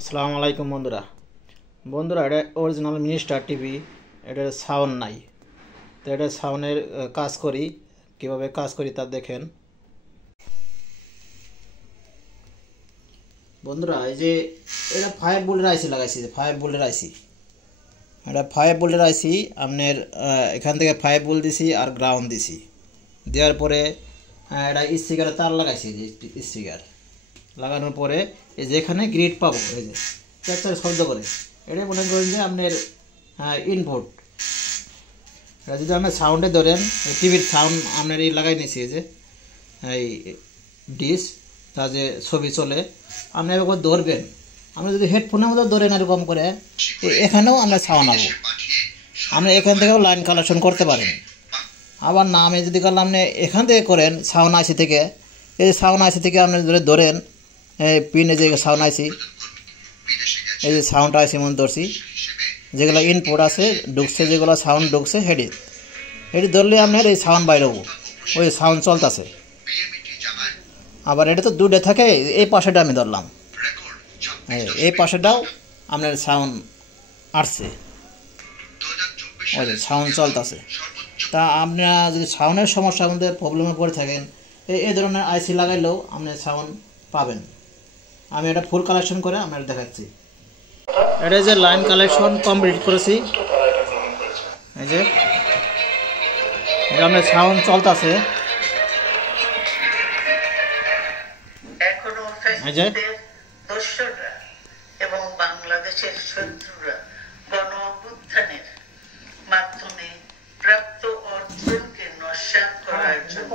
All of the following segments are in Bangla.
আসসালামু আলাইকুম বন্ধুরা বন্ধুরা এটা অরিজিনাল মিনি স্টার টিভি। এটার সাউন্ড নাই, তো এটা সাউন্ডের কাজ করি, কিভাবে কাজ করি তা দেখেন বন্ধুরা। এই যে এটা 5 ভোল্টের আইসি লাগাইছি, যে 5 ভোল্টের আইসি, এটা 5 ভোল্টের আইসি। আপনার এখান থেকে 5 ভোল্ট দিছি আর গ্রাউন্ড দিছি, দেওয়ার পরে এটা স্পিকারে তার লাগাইছি। যে স্পিকার লাগানোর পরে এই যেখানে গ্রিড পাবো, এই যে চার শব্দ করে, এটা মনে করেন যে আপনার ইনপুট। এটা যদি আপনার সাউন্ডে ধরেন, টিভির সাউন্ড আপনার এই লাগাই নিয়েছি, যে এই ডিস, তা যে ছবি চলে, আপনি এরকম ধরবেন। আপনি যদি হেডফোনের মধ্যে ধরেন এরকম করে, এখানেও আমরা সাউন্ড আবো, আপনি এখান থেকেও লাইন কালেকশন করতে পারেন। আবার না, আমি যদি করলাম আপনি এখান থেকে করেন সাউন্ড আইসি থেকে, এই যে সাউন্ড আইসি থেকে আপনি যদি ধরেন পিনে যে সাউন্ড আইসি, এই যে সাউন্ড আইসি মনে ধরছি, যেগুলো ইনপুট আছে ঢুকছে, যেগুলো সাউন্ড ঢুকছে হেডি ধরলে আপনার এই সাউন্ড বাইরে হবো, ওই সাউন্ড চলতেছে। আবার এটা তো দুটো থাকে, এই পাশেটা আমি ধরলাম, এই পাশেটাও আপনার সাউন্ড আসছে, ওই যে সাউন্ড চলতেছে। তা আপনারা যদি সাউন্ডের সমস্যার মধ্যে প্রবলেমে পড়ে থাকেন, এই ধরনের আইসি লাগাইলেও আপনি সাউন্ড পাবেন। আমি এটা ফুল কালেকশন করে আপনার দেখাচ্ছি। এটা যে লাইন কালেকশন কমপ্লিট করেছি, এই যে এটা আপনার সাউন্ড চলতেছে, এই যে এবং বাংলাদেশের শত্রুরা গণ অভ্যুত্থানের মাধ্যমে প্রাপ্ত অর্জনকে নস্যাৎ করার জন্য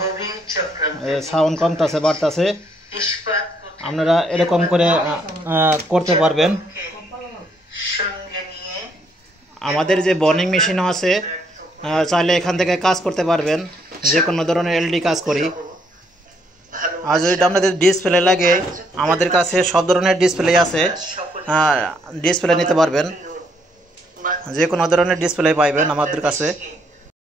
গভীর চক্রান্ত, সাউন্ড কমতেছে বাড়তেছে। আপনারা এরকম করে করতে পারবেন। আমাদের যে বর্নিং মেশিনও আছে, চাইলে এখান থেকে কাজ করতে পারবেন, যে কোনো ধরনের এলডি কাজ করি। আর যদি আপনাদের ডিসপ্লে লাগে, আমাদের কাছে সব ধরনের ডিসপ্লে আছে, ডিসপ্লে নিতে পারবেন, যে কোনো ধরনের ডিসপ্লে পাইবেন আমাদের কাছে।